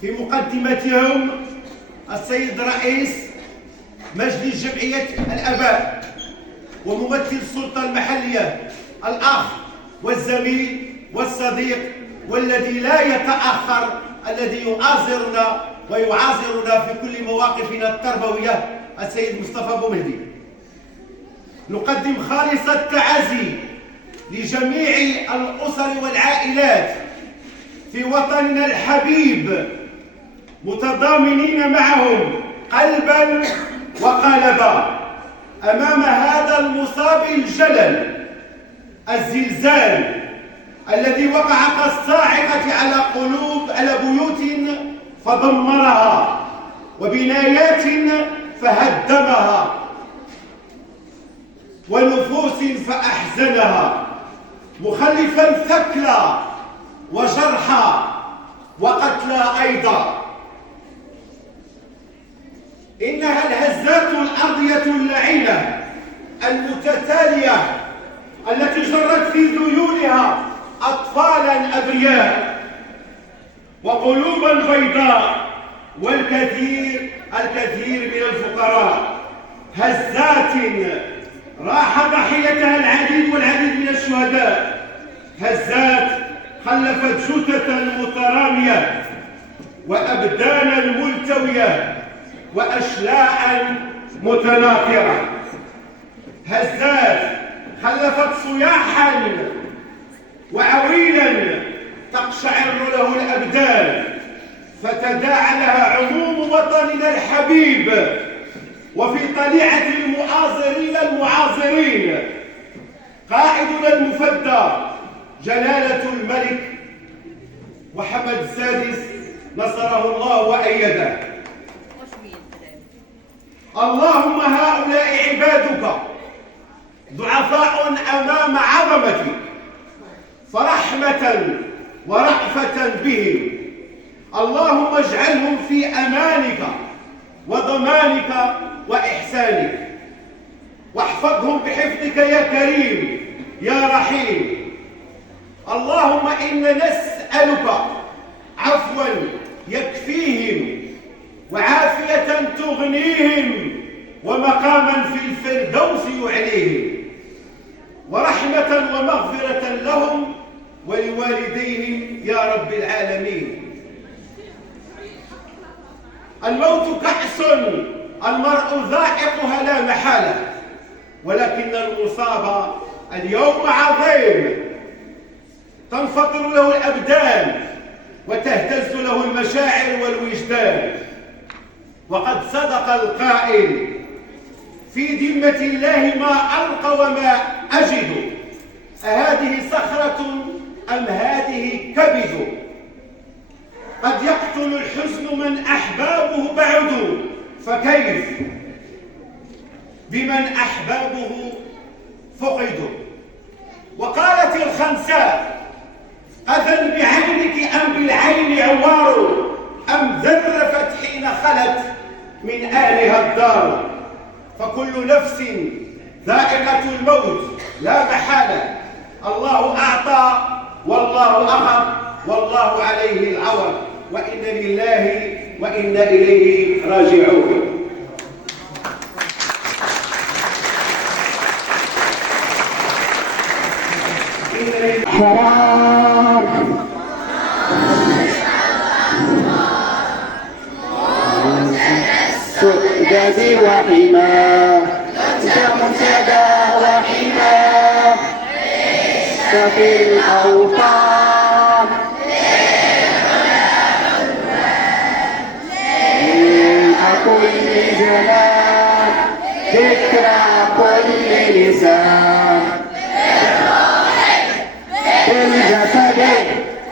في مقدمتهم السيد رئيس مجلس جمعية الآباء وممثل السلطة المحلية الأخ والزميل والصديق والذي لا يتأخر، الذي يؤازرنا ويعاصرنا في كل مواقفنا التربوية، السيد مصطفى بومهدي. نقدم خالص التعازي لجميع الأسر والعائلات في وطننا الحبيب، متضامنين معهم قلبا وقالبا أمام هذا المصاب الجلل، الزلزال الذي وقع كالصاعقة على بيوت فدمرها وبنايات فهدمها ونفوس فأحزنها، مخلفا ثكلى وجرحى وقتلى أيضا. إنها الهزات الأرضية اللعينة المتتالية التي جرت في ذيولها أطفالا أبرياء وقلوبا بيضاء والكثير من الفقراء، هزات راح ضحيتها العديد من الشهداء، هزات خلفت جثثا مترامية وأبدانا ملتوية وأشلاء متناثرة، هزات خلفت صياحا وعويلا تقشعر له الأبدان، فتداعى لها عموم وطننا الحبيب وفي طليعة المعاصرين قائدنا المفدى جلالة الملك محمد السادس نصره الله وأيده. اللهم هؤلاء عبادك ضعفاء أمام عظمتك، فرحمة ورأفة بهم اللهم اجعلهم في أمانك وضمانك وإحسانك، واحفظهم بحفظك يا كريم يا رحيم. اللهم إنا نسألك عفوا يكفيهم وعافية تغنيهم ومقاما في الفردوس يعليهم، ورحمة ومغفرة لهم ولوالديهم يا رب العالمين. الموت كأس المرء ذائقها لا محالة، ولكن المصاب اليوم عظيم، تنفطر له الأبدان وتهتز له المشاعر والوجدان. وقد صدق القائل: في ذمة الله ما ألقى وما أجد، أهذه صخرة أم هذه كبد؟ قد يقتل الحزن من أحبابه بعد، فكيف بمن أحبابه فقدوا؟ وقالت الخنساء: أذن بعينك أم بالعين عوار، أم ذرفت حين خلت من آلها الدار. فكل نفس ذائقة الموت لا محالة، الله أعطى والله أخذ والله عليه العوض، وإنا لله وإنا إليه راجعون. سؤدد وحماه منتدى وحماه في الأوطان كل جنان ذكرى كل لسان بالجسد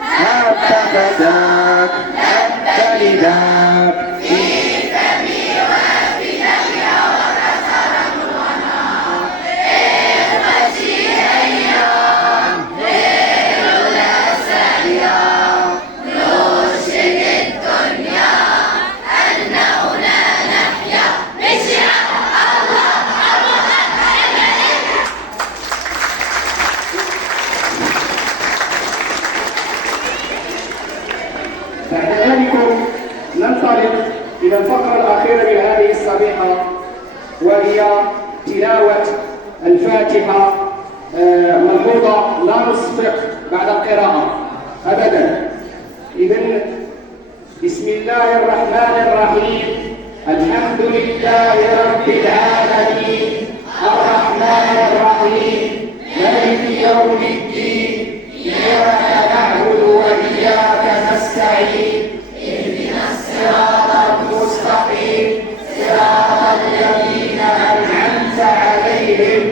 هب غداك هب لذاك السابقة، وهي تلاوة الفاتحة ملحوظة، لا نصفق بعد القراءة أبدا. إذن بسم الله الرحمن الرحيم. الحمد لله رب العالمين الرحمن الرحيم مالك يوم الدين إياك نعبد وإياك نستعين اهدنا الصراط المستقيم صراط الذين أنعمت عليهم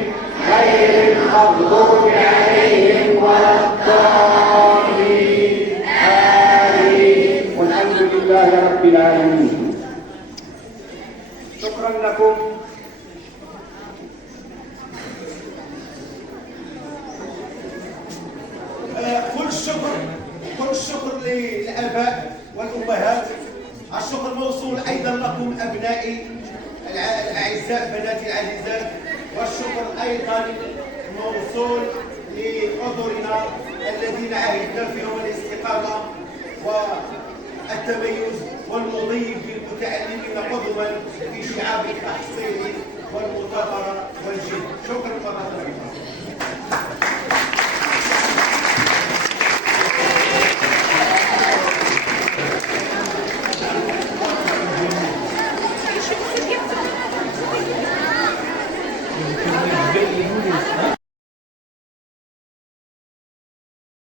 غير المغضوب عليهم ولا الضالين آمين. والحمد لله رب العالمين. شكرا لكم. كل الشكر للآباء والأمهات. الشكر موصول أيضا لكم أبنائي الأعزاء، بناتي العزيزات. والشكر أيضا موصول لحضورنا الذين عهدنا فيهم الاستقامة والتميز والمضي بالمتعلمين قدما في شعاب التحصيل والمثابرة والجد. شكرا مرة أخرى.